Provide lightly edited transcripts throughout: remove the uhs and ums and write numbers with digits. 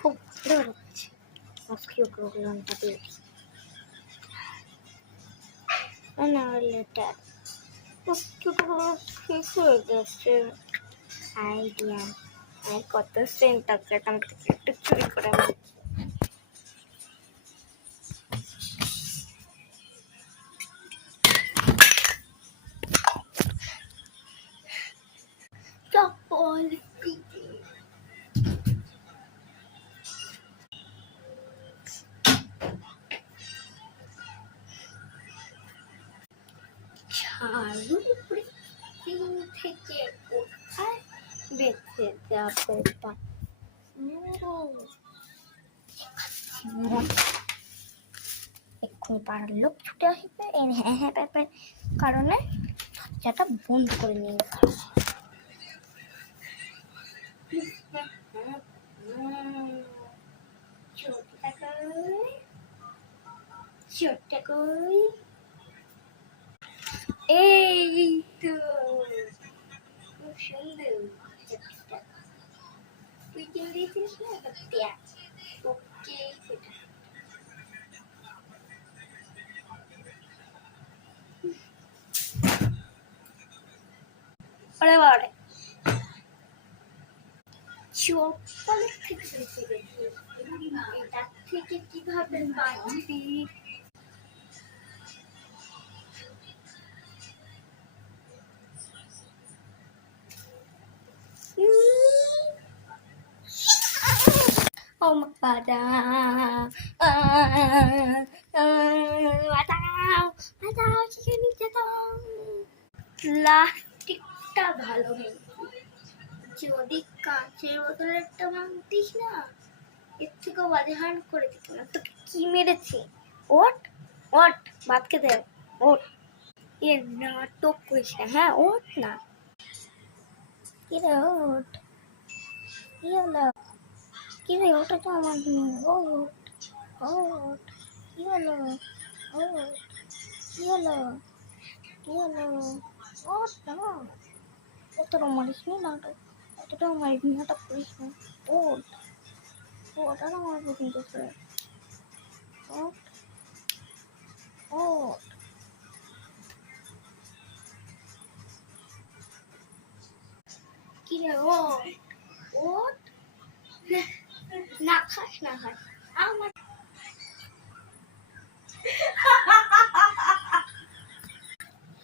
খুব ভালো লাগছে আজকে প্রোগ্রামটা দেখি না লেটার শেষ হয়ে গেছে আইডিয়া আর কত সেন্ট আছে এখান থেকে একটু চুরি করে চপ্পল ঝাড়ু থেকে কোথায় বেঁচে যাবে এক্ষুনি পাড়ার লোক ছুটে আসবে হ্যাঁ হ্যাঁ ব্যাপার কারণে দরজাটা বন্ধ করে নিয়ে ছোটটা কই এই তো খুব সুন্দর তুই কিনে দিয়েছিস না ওকে সেটা ওরে বাবারে চপ্পলের থেকে বেঁচে গেছি এটার থেকে কিভাবে বাঁচবি Oh my God! বাঁচাও চিকেন নিচে দাও প্লাস্টিকটা ভালো যদি কাঁচের বোতলেরটা ভাঙতিস না এর থেকেও বাজে হার্ন করে দিত না তোকে কি মেরেছে ওট ওট ভাত খেতে ওট এর নাটক করিস না হ্যাঁ ওট না কি রে ওট কি হলো কি রে ওটা তো আমার ওট ওট কি হলো ওট কি হলো কি হলো ওট না অতটা মারিস নি নাটক অতটা মারিস নি নাটক করিস না ওট ওটা না আমার পছন্দ করে ওট ওট কি রে ওট ওট না খাস না খাস আমার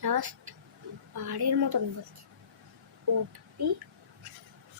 লাস্ট বারের মতন বলছি উঠবি